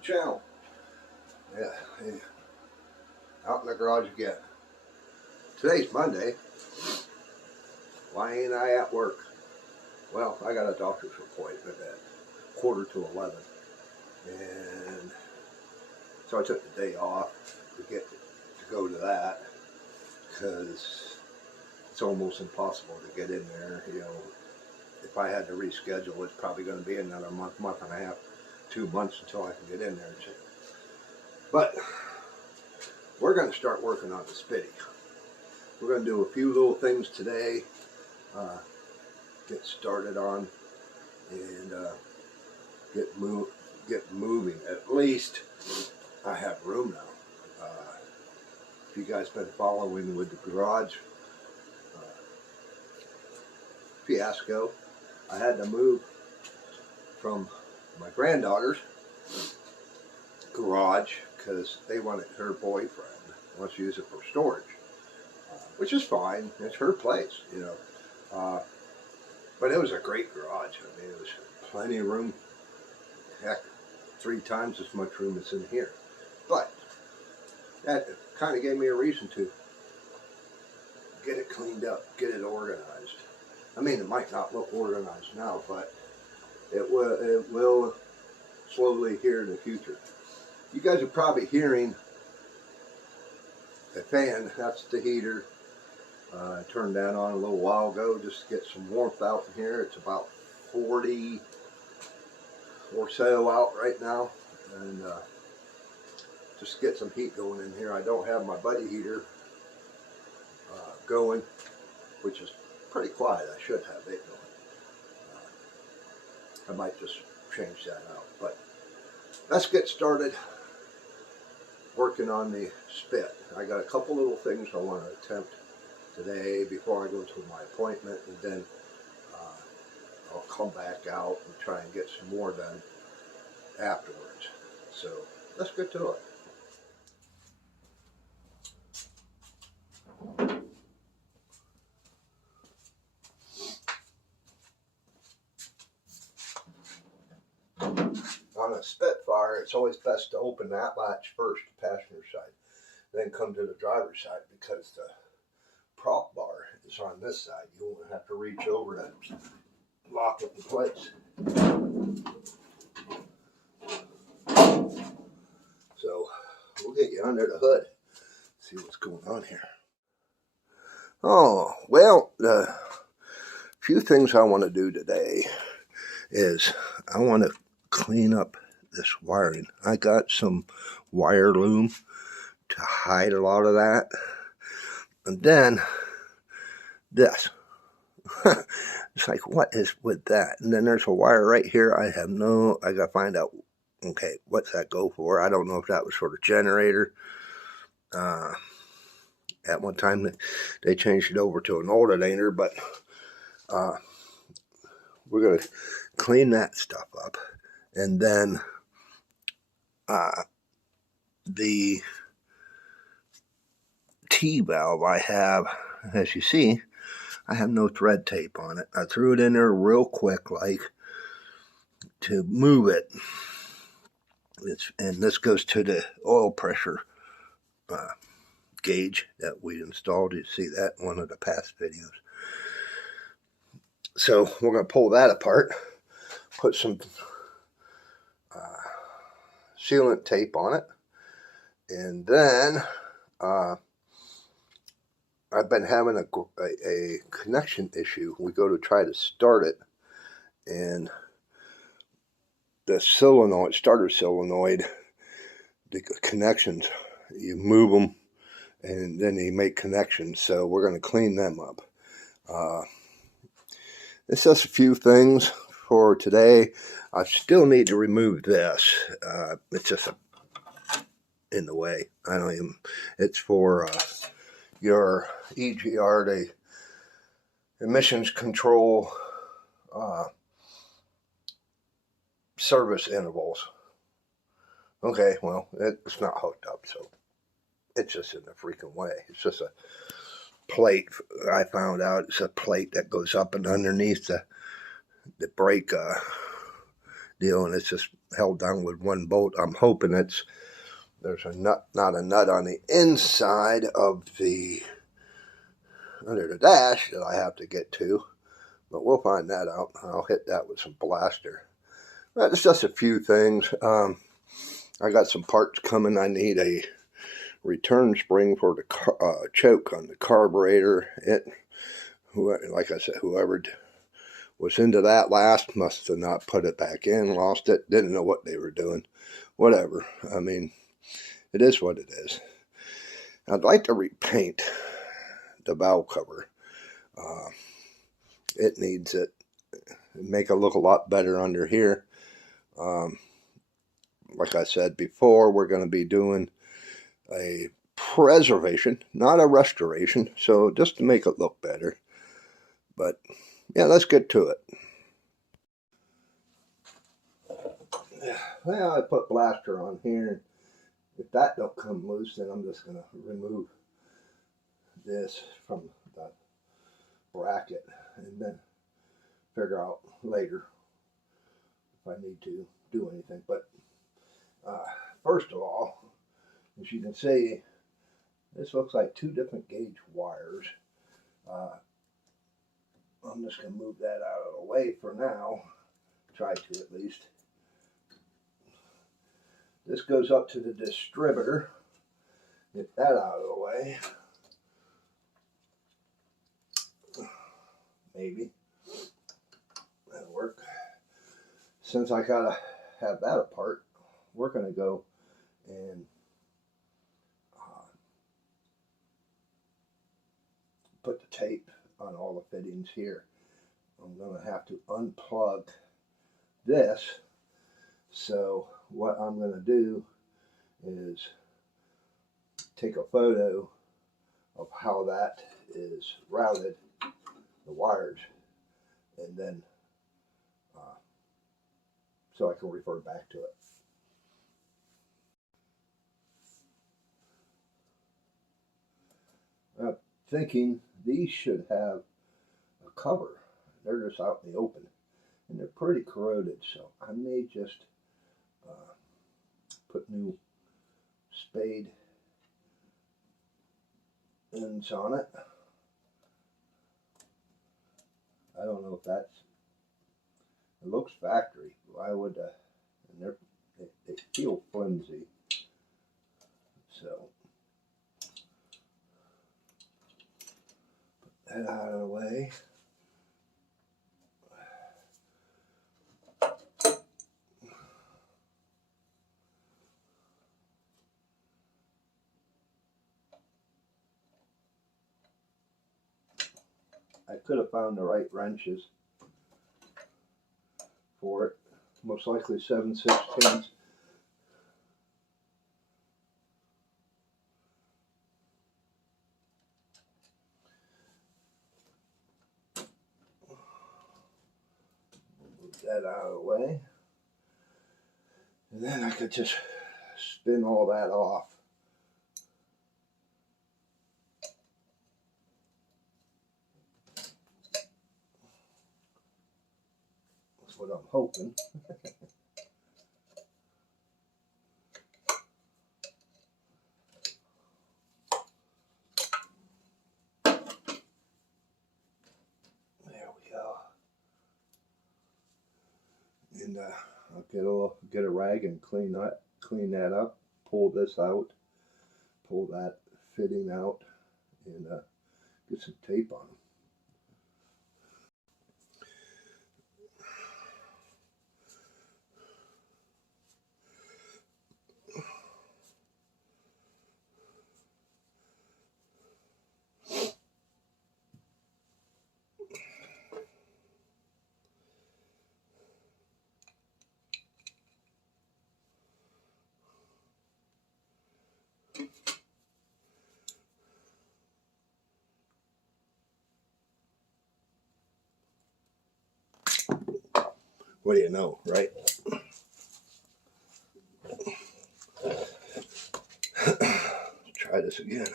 the channel. Yeah, out in the garage again. Today's Monday. Why ain't I at work? Well, I got a doctor's appointment at 10:45, and so I took the day off to go to that, because it's almost impossible to get in there. You know, if I had to reschedule, it's probably going to be another month and a half, 2 months until I can get in there. But we're going to start working on the Spitty. We're going to do a few little things today, get started on, and get moving. At least I have room now. If you guys been following with the garage fiasco, I had to move from my granddaughter's garage because they wanted her boyfriend wants to use it for storage, which is fine. It's her place, you know. But it was a great garage. I mean, it was plenty of room. Heck, 3 times as much room as in here. But that kind of gave me a reason to get it cleaned up, get it organized. I mean, it might not look organized now, but it will slowly here in the future. You guys are probably hearing a fan. That's the heater. I turned that on a little while ago just to get some warmth out in here. It's about 40 or so out right now, and just get some heat going in here. I don't have my buddy heater going, which is pretty quiet. I should have it going. I might just change that out, but let's get started working on the Spit. I got a couple little things I want to attempt today before I go to my appointment, and then I'll come back out and try and get some more done afterwards. So let's get to it. On a Spitfire, it's always best to open that latch first, the passenger side, then come to the driver's side, because the prop bar is on this side. You won't have to reach over to lock it in place. So we'll get you under the hood, see what's going on here. Oh, well, the few things I want to do today is I want to clean up this wiring. I got some wire loom to hide a lot of that. And then this. It's like, what is with that? And then there's a wire right here. I gotta find out, okay, what's that go for? I don't know if that was for the generator. At one time they changed it over to an alternator, but we're gonna clean that stuff up. And then the T-valve I have, as you see, I have no thread tape on it. I threw it in there real quick, like, to move it. And this goes to the oil pressure gauge that we installed. You see that in one of the past videos. So we're going to pull that apart, put some sealant tape on it, and then I've been having a connection issue. We go to try to start it, and the solenoid, starter solenoid, the connections, you move them, and then you make connections. So we're going to clean them up. It's just a few things for today. I still need to remove this. It's just in the way. I don't even. It's for your EGR, the emissions control service intervals. Okay, well, it's not hooked up, so it's just in the freaking way. It's just a plate. I found out it's a plate that goes up and underneath the brake deal, and it's just held down with one bolt. I'm hoping there's a nut, not a nut on the inside of under the dash that I have to get to, but we'll find that out. I'll hit that with some blaster. But it's just a few things. I got some parts coming. I need a return spring for the choke on the carburetor. Like I said, whoever was into that last must have not put it back in, lost it, didn't know what they were doing. Whatever. I mean, it is what it is. I'd like to repaint the valve cover. It needs it. Make it look a lot better under here. Like I said before, we're going to be doing a preservation, not a restoration, so just to make it look better. But yeah, let's get to it. Well, I put blaster on here. If that don't come loose, then I'm just going to remove this from the bracket and then figure out later if I need to do anything. But first of all, as you can see, this looks like two different gauge wires. I'm just going to move that out of the way for now. Try to, at least. This goes up to the distributor. Get that out of the way. Maybe. That'll work. Since I gotta have that apart, we're going to go and put the tape on all the fittings here. I'm going to have to unplug this. So what I'm going to do is take a photo of how that is routed, the wires, and then so I can refer back to it. I'm thinking these should have a cover. They're just out in the open, and they're pretty corroded, so I may just put new spade ends on it. I don't know if that's, it looks factory. Why would and they feel flimsy, so put that out of the way. I could have found the right wrenches for it. Most likely 7/16. Move that out of the way. And then I could just spin all that off. That's what I'm hoping. And I'll get a rag and clean that up. Pull this out, pull that fitting out, and get some tape on them. What do you know, right? Try this again.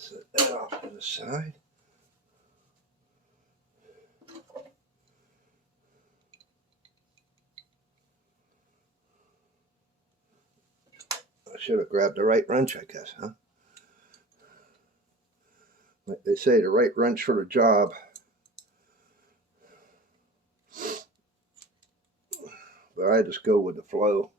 Set that off to the side. I should have grabbed the right wrench, I guess, huh? Like they say, the right wrench for the job. But I just go with the flow.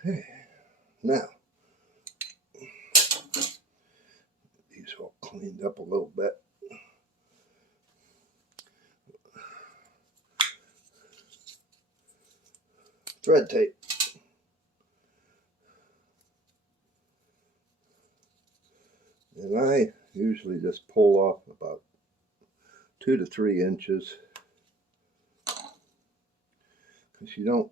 Okay, now these all cleaned up a little bit. Thread tape. And I usually just pull off about 2 to 3 inches. Because you don't,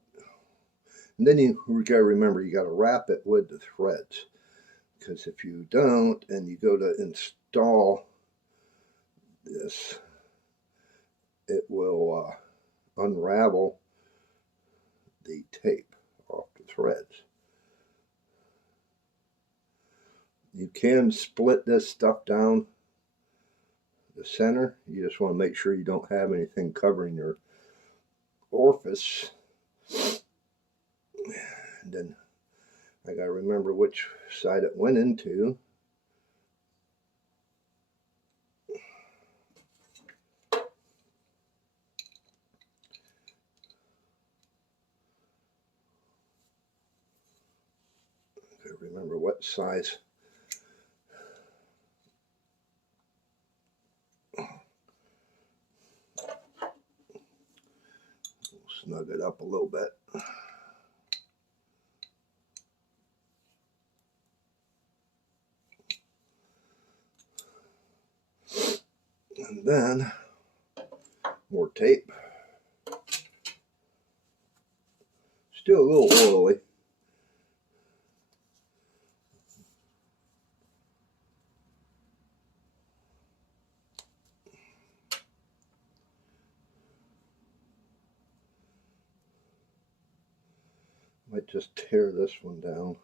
and then you gotta remember you gotta wrap it with the threads. Because if you don't and you go to install this, it will unravel the tape off the threads. You can split this stuff down the center. You just want to make sure you don't have anything covering your orifice. And then I gotta remember which side it went into. I gotta remember what size. Snug it up a little bit. And then more tape. Still a little oily. Might just tear this one down.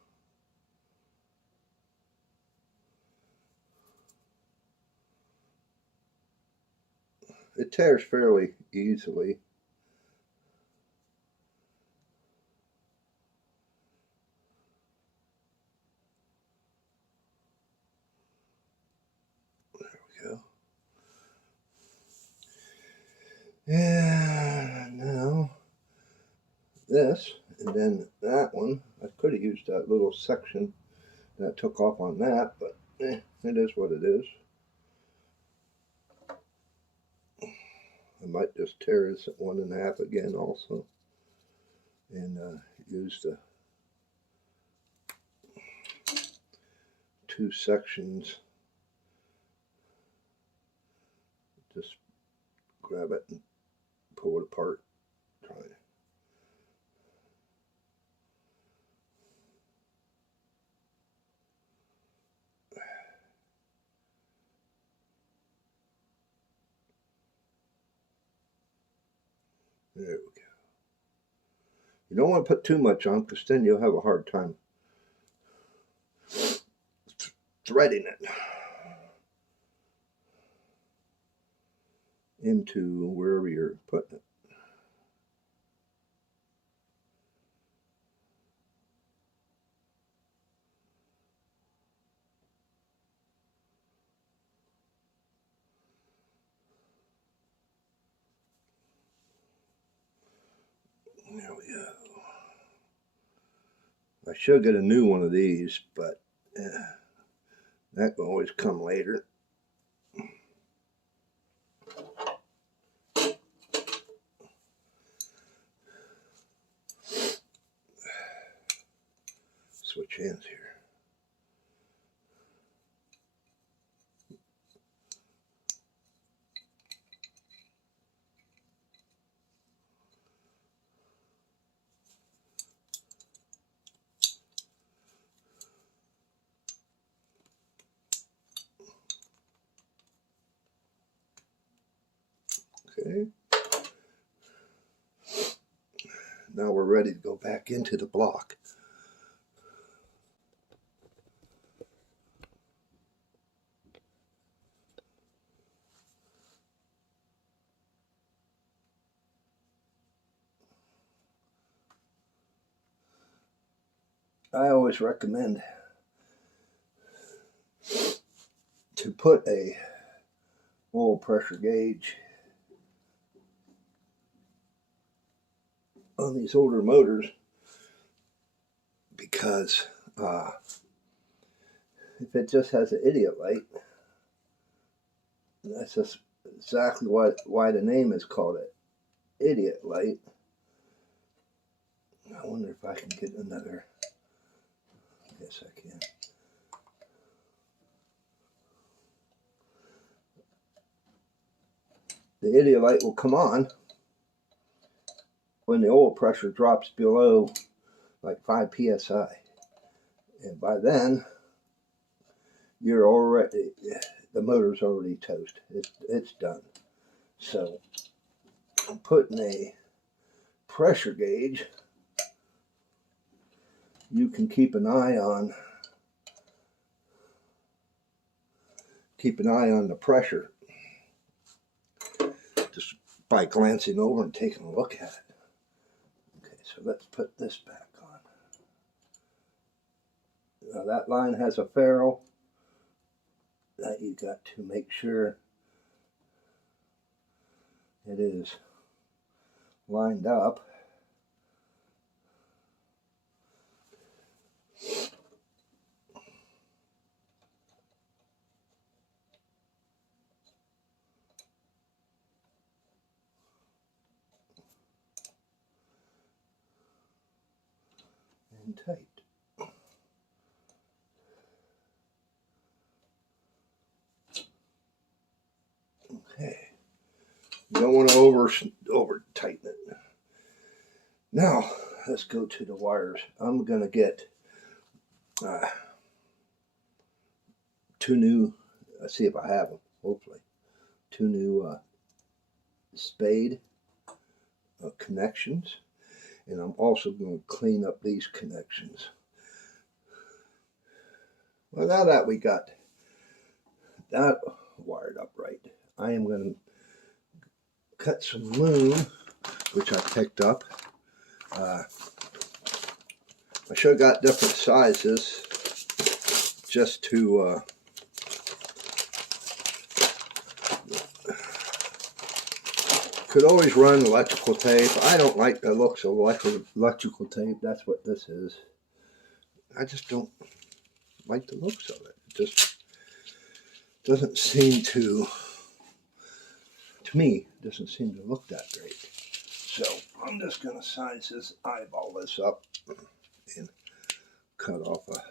It tears fairly easily. There we go. And now this, and then that one. I could have used that little section that I took off on that, but it is what it is. I might just tear this at 1 1/2 again also, and use the 2 sections. Just grab it and pull it apart. Try it. There we go. You don't want to put too much on, because then you'll have a hard time threading it into wherever you're putting it. There we go. I should get a new one of these, but that can always come later. Switch hands here. Okay. Now we're ready to go back into the block. I always recommend to put a oil pressure gauge on these older motors, because if it just has an idiot light, that's just exactly why the name is called it, idiot light. I wonder if I can get another. Yes, I can. The idiot light will come on when the oil pressure drops below like 5 psi, and by then you're already, the motor's already toast. It's done. So I'm putting a pressure gauge. You can keep an eye on the pressure just by glancing over and taking a look at it. Okay, so let's put this back on. Now that line has a ferrule that you got to make sure it is lined up. And tight. Okay. You don't want to over tighten it. Now let's go to the wires. I'm gonna get two new. Let's see if I have them. Hopefully, two new spade connections, and I'm also going to clean up these connections. Well, now that we got that wired up right, I am going to cut some loom, which I picked up. I should have got different sizes just to could always run electrical tape. I don't like the looks of electrical tape. That's what this is. I just don't like the looks of it. It just doesn't seem to me, doesn't seem to look that great. So I'm just going to eyeball this up and cut off a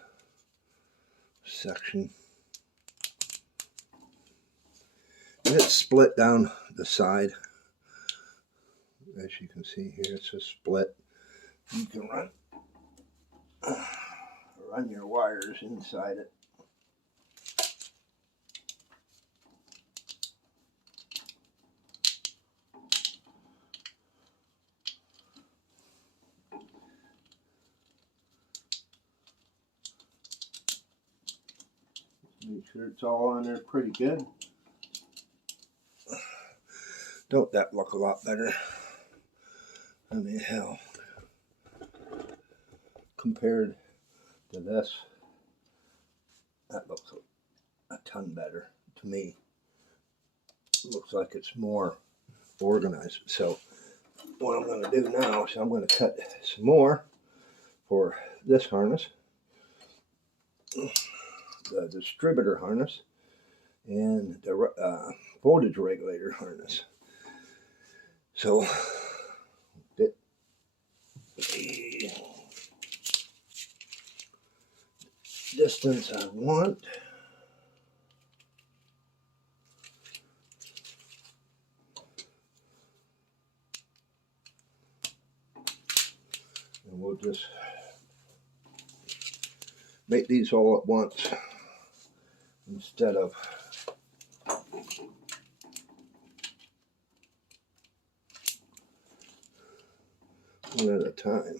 section. And it's split down the side. As you can see here, it's a split. You can run your wires inside it. Make sure it's all on there pretty good. Don't that look a lot better? I mean, hell, compared to this, that looks a ton better to me. It looks like it's more organized. So what I'm going to do now is I'm going to cut some more for this harness, the distributor harness, and the voltage regulator harness. So the distance I want, and we'll just make these all at once instead of one at a time.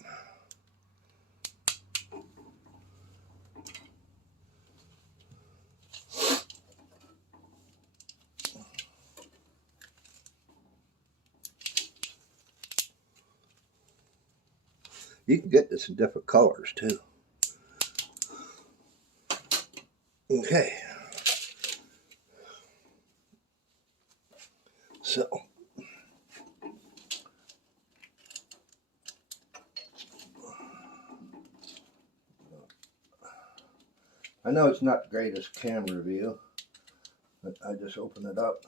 You can get this in different colors too. Okay. So I know it's not the greatest camera view, but I just open it up.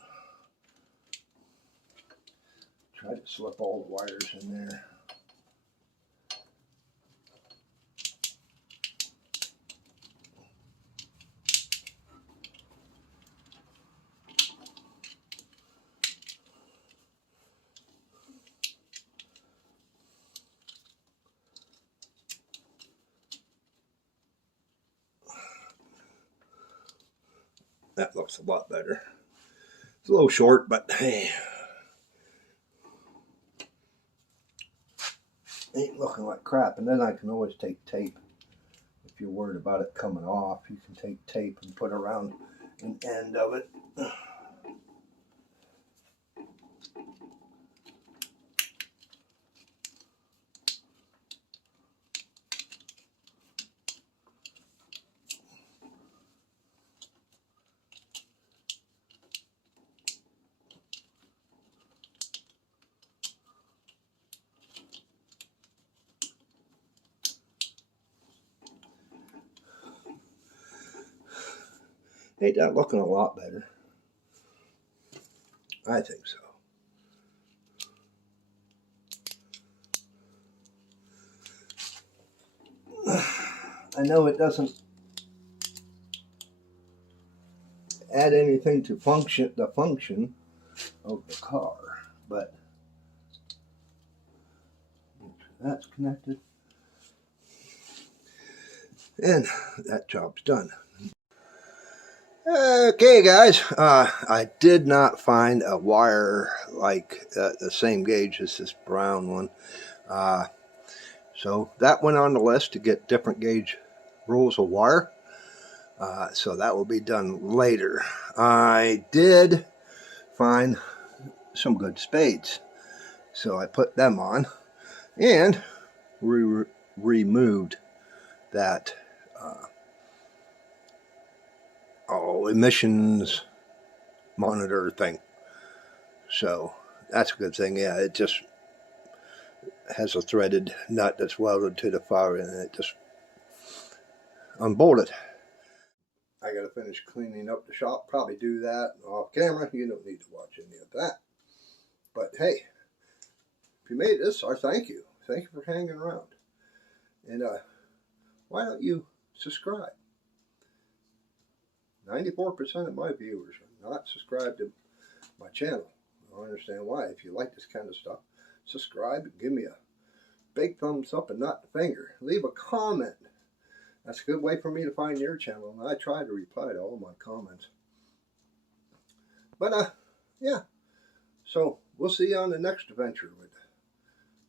Try to slip all the wires in there. That looks a lot better. It's a little short, but hey, ain't looking like crap. And then I can always take tape. If you're worried about it coming off, you can take tape and put around an end of it. Ain't that looking a lot better? I think so. I know it doesn't add anything to the function of the car, but that's connected, and that job's done. Okay, guys, I did not find a wire like the same gauge as this brown one, so that went on the list to get different gauge rolls of wire. So that will be done later. I did find some good spades, so I put them on and removed that emissions monitor thing. So that's a good thing. Yeah, it just has a threaded nut that's welded to the fire, and it just unbolted. I gotta finish cleaning up the shop. Probably do that off camera. You don't need to watch any of that. But hey, if you made this, I thank you. Thank you for hanging around. And why don't you subscribe? 94% of my viewers are not subscribed to my channel. I don't understand why. If you like this kind of stuff, subscribe. Give me a big thumbs up and not the finger. Leave a comment. That's a good way for me to find your channel, and I try to reply to all my comments. But yeah. So we'll see you on the next adventure with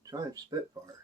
Triumph Spitfire.